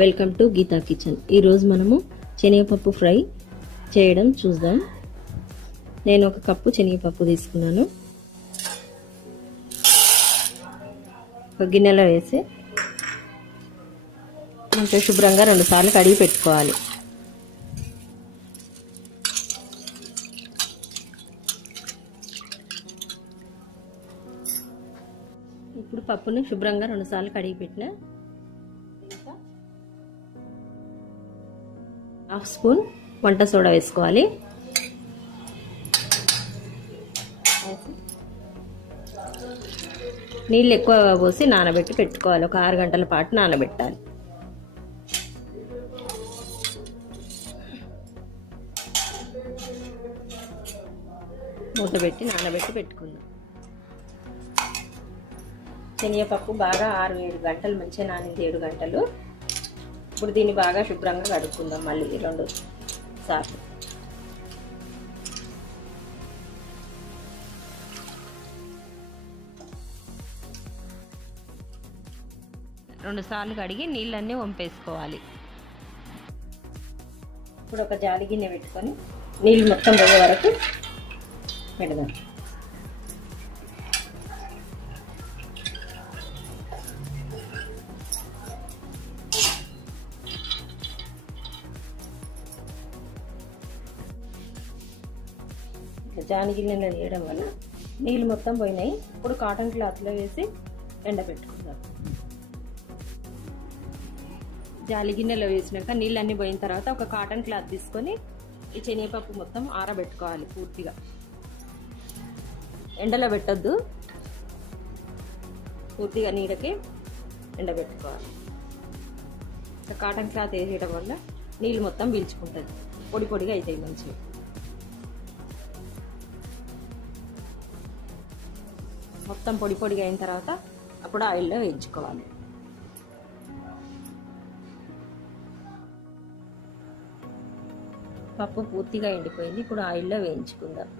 Welcome to Gita kitchen. ఈరోజు మనము శనగపప్పు ఫ్రై చేయడం చూద్దాం. నేను ఒక కప్పు శనగపప్పు తీసుకున్నాను. ఒక గిన్నెలో వేసి మంచిగా శుభ్రంగా 2 సార్లు కడిగి పెట్టుకోవాలి. ఇప్పుడు పప్పును శుభ్రంగా 2 సార్లు కడిగి పెట్టిన హాఫ్ స్పూన్ వంట సోడా వేసుకోవాలి. నీళ్ళు ఎక్కువ పోసి నానబెట్టి పెట్టుకోవాలి. ఒక 6 గంటల పాటు నానబెట్టాలి. మూత పెట్టి నానబెట్టి పెట్టుకుందాం. శనగపప్పు బాగా 6-7 గంటలు మంచిగా నానింది. 7 గంటలు. ఇప్పుడు దీన్ని బాగా శుభ్రంగా కడుక్కుందాం. మళ్ళీ 2 సార్లు. రెండు సార్లు కడిగి నీళ్ళన్నీ వంపేసుకోవాలి. ఇప్పుడు ఒక జాలి గిన్నె పెట్టుకొని నీళ్ళు మొత్తం పోయే వరకు పెడదాం. జాని గిన్నెలో వేయడం వల్ల నీళ్ళు మొత్తం పోయినాయి. ఇప్పుడు కాటన్ క్లాత్లో వేసి ఎండబెట్టుకుందాం. జాలి గిన్నెలో వేసినాక నీళ్ళన్నీ పోయిన తర్వాత ఒక కాటన్ క్లాత్ తీసుకొని ఈ శనగపప్పు మొత్తం ఆరబెట్టుకోవాలి. పూర్తిగా ఎండలో పెట్టొద్దు, పూర్తిగా నీడకి ఎండబెట్టుకోవాలి. కాటన్ క్లాత్ వేసేయడం వల్ల నీళ్ళు మొత్తం పీల్చుకుంటుంది. పొడి పొడిగా అవుతాయి మంచిగా. మొత్తం పొడి పొడిగా అయిన తర్వాత అప్పుడు ఆయిల్లో వేయించుకోవాలి. పప్పు పూర్తిగా ఎండిపోయింది. ఇప్పుడు ఆయిల్లో వేయించుకుందాం.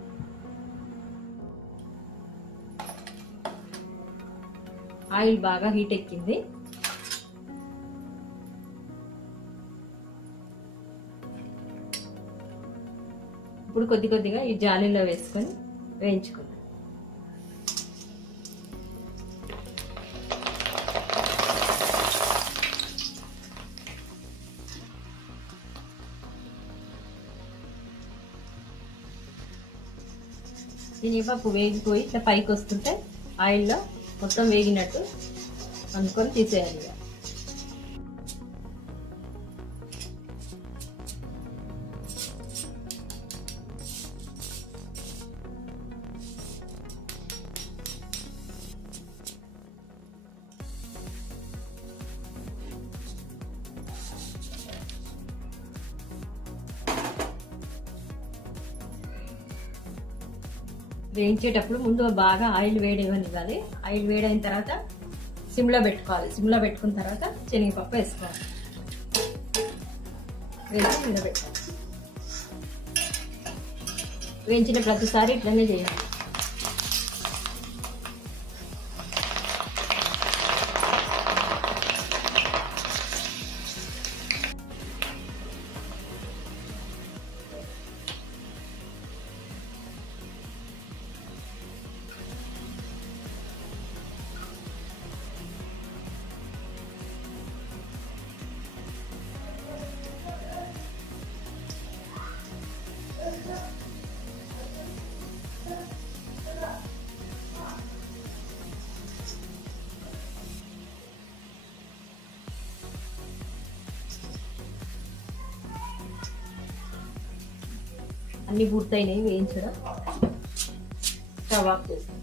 ఆయిల్ బాగా హీట్ ఎక్కింది. ఇప్పుడు కొద్ది కొద్దిగా ఈ జాలీలో వేసుకొని వేయించుకుందాం. శనగపప్పు వేగిపోయి ఇట్లా పైకి వస్తుంటే ఆయిల్లో మొత్తం వేగినట్టు అనుకొని తీసేయాలి. వేయించేటప్పుడు ముందు బాగా ఆయిల్ వేడివ్వాలి. ఆయిల్ వేడైన తర్వాత సిమ్లో పెట్టుకోవాలి. సిమ్లో పెట్టుకున్న తర్వాత శనగపప్పు వేసుకోవాలి. వేసి నిలబెట్టాలి. వేయించిన ప్రతిసారి ఇట్లనే చేయాలి. అన్ని పూర్తయినాయి వేయించడం. స్టవ్ ఆఫ్ చేస్తాం.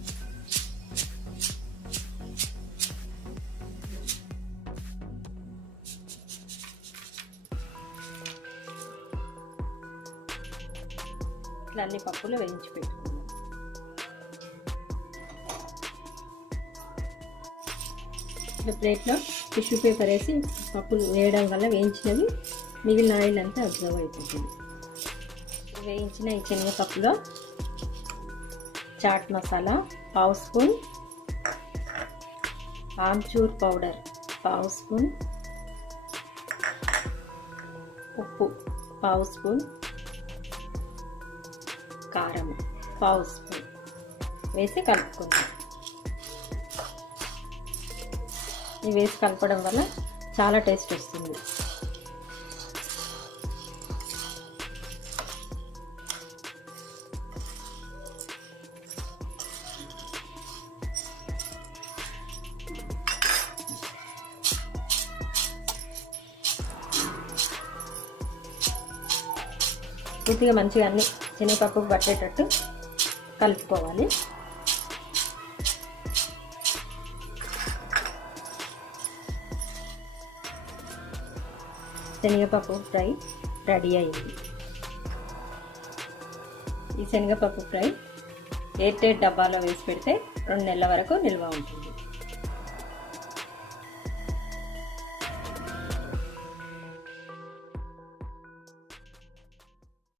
ఇట్లా అన్ని పప్పులు వేయించి పెట్టుకుందాం. ఇట్లా ప్లేట్లో టిష్యూ పేపర్ వేసి పప్పులు వేయడం వల్ల వేయించినవి మిగిలిన ఆయిల్ అంతా అబ్జర్వ్ అయిపోతుంది. వేయించిన ఈ శనగపప్పులో chaat masala 1/2 spoon, amchur powder 1/2 spoon, ఉప్పు పావు స్పూన్, కారం పావు స్పూన్ వేసి కలుపుకుందాం. ఇవి వేసి కలపడం వల్ల చాలా టేస్ట్ వస్తుంది. పూర్తిగా మంచిగా అన్ని శనగపప్పుకు పట్టేటట్టు కలుపుకోవాలి. శనగపప్పు ఫ్రై రెడీ అయింది. ఈ శనగపప్పు ఫ్రై ఎయిర్ టైట్ డబ్బాలో వేసి పెడితే 2 నెలల వరకు నిల్వ ఉంటుంది.